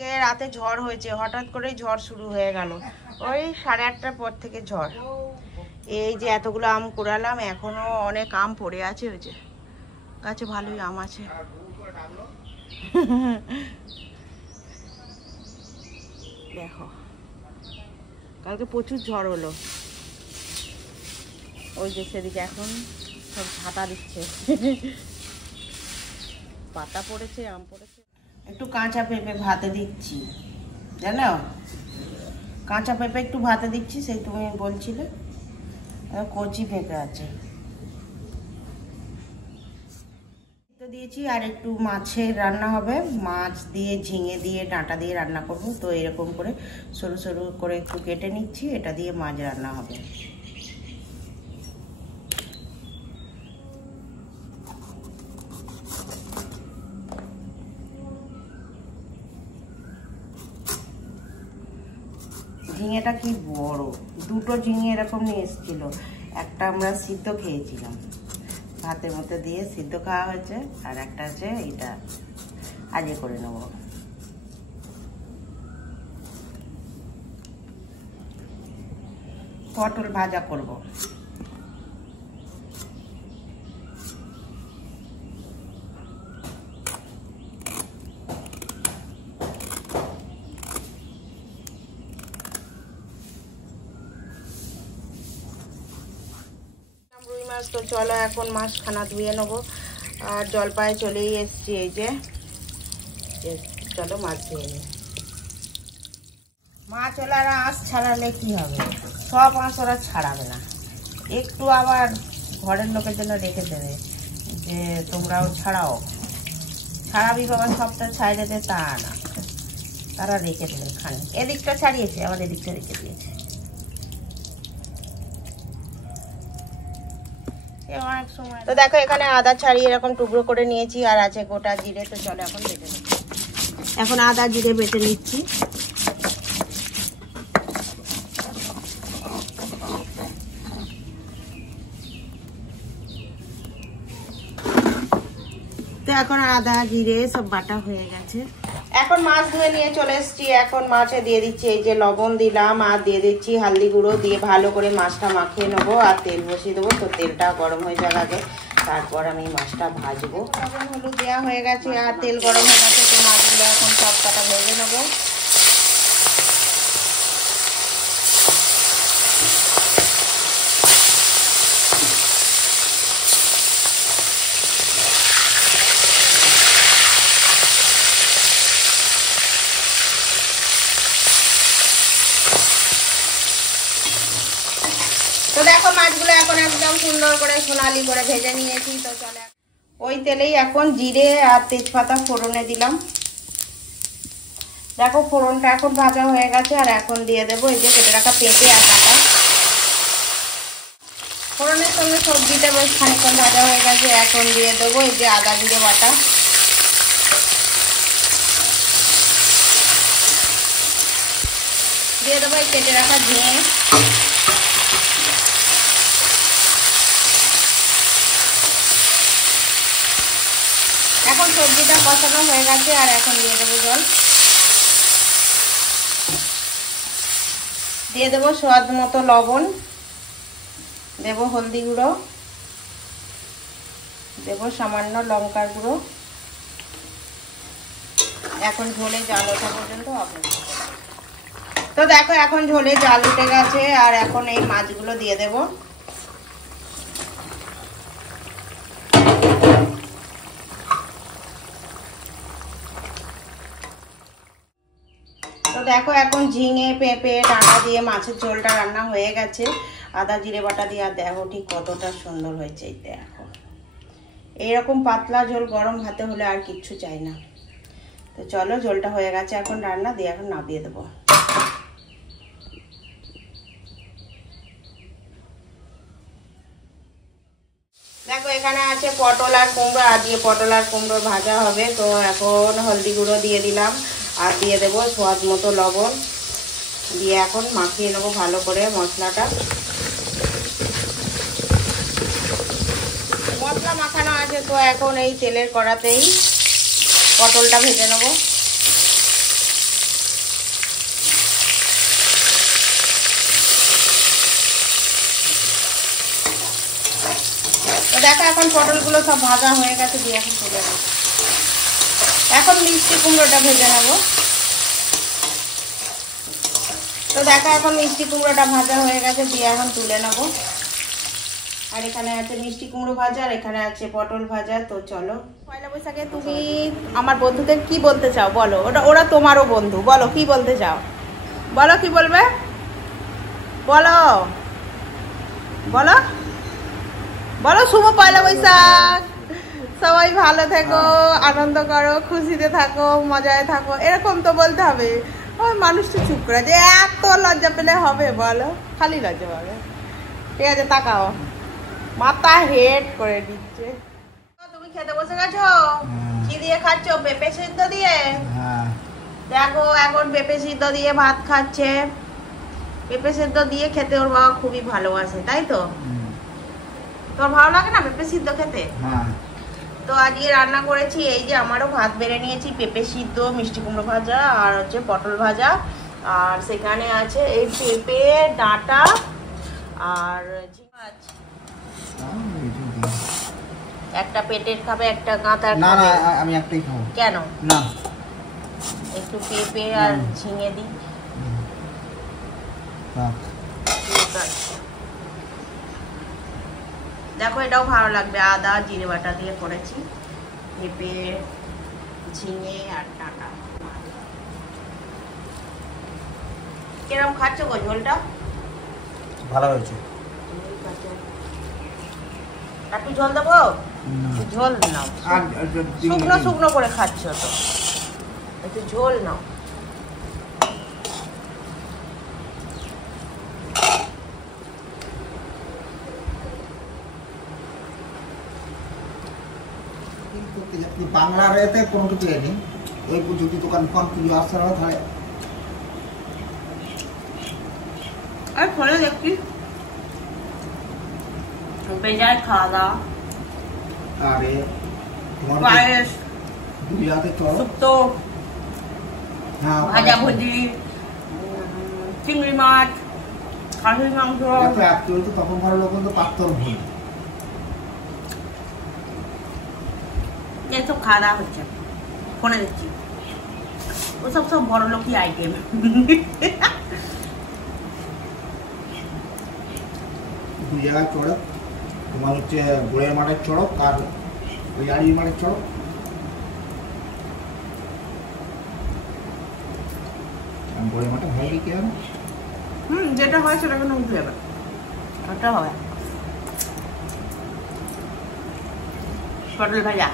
কালকে রাতে ঝড় হয়েছে, হঠাৎ করেই ঝড় শুরু হয়ে গেল। ওই 8:30টার পর থেকে ঝড়। এই যে এতগুলো আম কুড়ালাম, এখনো অনেক আম পড়ে আছে। ওই যে গাছে ভালোই আম আছে। দেখো কালকে প্রচুর ঝড় হলো। ওই যে সেদিকে এখন সব ছাতা দিচ্ছে। পাতা পড়েছে, আম পড়েছে। একটু কাঁচা পেঁপে ভাতে দিচ্ছি, জানো, কাঁচা পেঁপে একটু ভাতে দিচ্ছি। সেই তুমি বলছিলে কচি পেঁপে আছে তো দিয়েছি। আর একটু মাছের রান্না হবে, মাছ দিয়ে ঝিঙে দিয়ে ডাঁটা দিয়ে রান্না করব। তো এরকম করে সরু সরু করে একটু কেটে নিচ্ছি, এটা দিয়ে মাছ রান্না হবে। ঝিঙেটা কি বড়, দুটো ঝিঙে এরকম নিয়ে এসেছিল। একটা আমরা সিদ্ধ খেয়েছিলাম, ভাতের মধ্যে দিয়ে সিদ্ধ খাওয়া হয়েছে, আর একটা আছে এটা আজে করে নেব। পটল ভাজা করব। রুই মাছ, তো চলো এখন মাছ খানা ধুয়ে নেবো। আর জলপাই চলেই এসছি। এই যে চলো মাছ ধুয়ে নিই। মাছ ওরা আঁশ ছাড়ালে কি হবে, সব আঁশ ওরা ছাড়াবে না, একটু আবার ঘরের লোকের জন্য রেখে দেবে যে তোমরাও ছাড়াও। ছাড়াবি বাবা, সবটা ছাড়িয়ে দেবে তা না, তারা রেখে দেবে খানি। এদিকটা ছাড়িয়েছে, আবার এদিকটা রেখে দিয়েছে। তো দেখো এখানে আদা ছাড়িয়ে এরকম টুকরো করে নিয়েছি, আর আছে গোটা জিরে। তো চলো এখন বেটে নিচ্ছি। এখন আদা জিরে বেটে নিচ্ছি। তো এখন আদা জিরে সব বাটা হয়ে গেছে। এখন মাছ ধুয়ে নিয়ে চলে এসেছি। এখন মাছে দিয়ে দিচ্ছি এই যে লবণ দিলাম, আর দিয়ে দিচ্ছি হলদি গুঁড়ো, দিয়ে ভালো করে মাছটা মাখিয়ে নেবো। আর তেল বসিয়ে দেবো। তো তেলটা গরম হয়ে যাওয়ার আগে তারপর আমি মাছটা ভাজবো। লবণ হলুদ দেওয়া হয়ে গেছে আর তেল গরম হয়ে গেছে। তো মাছগুলো এখন সব কটা ভেজে নেবো। তো দেখো মাছগুলো এখন একদম সুন্দর করে সোনালি করে ভেজে নিয়েছি। তো চলে ওই তেলেই এখন জিরে আর তেজপাতা ফোড়নে দিলাম। দেখো ফোড়নটা এখন ভাজা হয়ে গেছে। আর এখন দিয়ে দেবো এই যে কেটে রাখা পেঁপে আর কাঁটা। ফোড়নের সঙ্গে সবজিটা বেশ খানিকক্ষণ ভাজা হয়ে গেছে। এখন দিয়ে দেবো এই যে আদা জিরে বাটা। দিয়ে দেবো এই কেটে রাখা ঝিঙে। এখন সবজিটা কষানো হয়ে গেছে। আর এখন দিয়ে দেবো জল। দিয়ে দেবো স্বাদ মতো লবণ, দেবো হলদি গুঁড়ো, দেবো সামান্য লঙ্কার গুঁড়ো। এখন ঝোলে জাল ওঠা পর্যন্ত অপেক্ষা করব। তো দেখো এখন ঝোলে জাল উঠে গেছে। আর এখন এই মাছগুলো দিয়ে দেবো। তো দেখো এখন ঝিঙে পেঁপে ডাঁটা দিয়ে মাছের ঝোলটা রান্না হয়ে গেছে আদা জিরে বাটা দিয়ে। আর দেখো ঠিক কতটা সুন্দর হয়েছে। এই দেখো এইরকম পাতলা ঝোল গরম ভাতে হলে আর কিচ্ছু চাই না। তো চলো ঝোলটা হয়ে গেছে এখন রান্না দিয়ে এখন নামিয়ে দেবো। দেখো এখানে আছে পটল আর কুমড়ো, আর দিয়ে পটল আর কুমড়ো ভাজা হবে। তো এখন হলদি গুঁড়ো দিয়ে দিলাম, আর দিয়ে দেবো স্বাদ মতো লবণ, দিয়ে এখন মাখিয়ে নেবো ভালো করে মশলাটা। মশলা মাখানো আছে। তো এখন এই তেলের কড়াতেই পটলটা ভেজে নেবো। পটলগুলো সব ভাজা হয়ে গেছে, দিয়ে এখন তুলে নেব। এখন মিষ্টি কুমড়োটা ভেজে নেব। তো দেখো এখন মিষ্টি কুমড়োটা ভাজা হয়ে গেছে, দিয়ে এখন তুলে নেব। আর এখানে আছে মিষ্টি কুমড়ো ভাজা, আর এখানে আছে পটল ভাজা। তো চলো, পয়লা বৈশাখে তুমি আমার বন্ধুদের কি বলতে চাও বলো? ওরা তোমারও বন্ধু, বলো কি বলতে চাও, বলো কি বলবে, বলো বলো বলো। শুভ পয়লা বৈশাখ, সবাই ভালো থেকো, আনন্দ করো, খুশিতে থাকো, মজায় থাকো, এরকম তো বলতে হবে। ওই মানুষটা চুপ করে যে এত লজ্জা পেলে হবে বলো? খালি লজ্জা পাবে। ঠিক আছে, তাকাও, মাথা হেড করে দিচ্ছে। তুমি খেতে বসে গেছো? কি দিয়ে খাচ্ছ? পেঁপে সিদ্ধ দিয়ে? দেখো এখন পেঁপে সিদ্ধ দিয়ে ভাত খাচ্ছে। পেঁপে সিদ্ধ দিয়ে খেতে ওর বাবা খুবই ভালোবাসে, তাই তো? তোর ভালো লাগে না পেঁপে সিদ্ধ খেতে? তো আজকে রান্না করেছি এই যে, আমারও ভাত বেড়ে নিয়েছি, পেঁপে সিদ্ধ, মিষ্টি কুমড়ো ভাজা, আর হচ্ছে পটল ভাজা, আর সেখানে আছে এই পেঁপে ডাঁটা আর মাছ। একটা পেটের খাবে, একটা গাঁতার খাবে। না না, আমি একটাই খাবো। কেন? না, একটু পেঁপে আর ঝিঙে দিই। দেখো এটাও ভালো লাগবে, আদা জিরে বাটা দিয়ে করেছি, পেঁপে, ঝিঙে আর ডাঁটা। কিরম খাচ্ছ গো ঝোলটা? ভালো হয়েছে। একটু ঝোল দেবো? ঝোল নাও, শুকনো শুকনো করে খাচ্ছ তো, একটু ঝোল নাও। বাংলার এতে কোনো কিছু নেই, ওই যদি দোকান ফোন কিছু আসছে না তাহলে আর ফোনে দেখছি বেজায় খাওয়া দাওয়া। আরে পায়েস, শুক্তো, ভাজা ভুজি, চিংড়ি মাছ, খাসির মাংস। তখন ভালো লোক তো পাত্তর ভুল এইসব খাওয়া দাওয়া হচ্ছে, ফোনে দেখছি। ওসব সব বড় লোকই আইটেম। দুই জায়গায় চড়ক, তোমার হচ্ছে গোড়ের মাঠের চড়ক আর ওই আড়ির মাঠের চড়ক। গোড়ের মাঠে হয় কি আর যেটা হয় সেটা কোনো উঠে যাবে, ওটা হবে পটল ভাজা।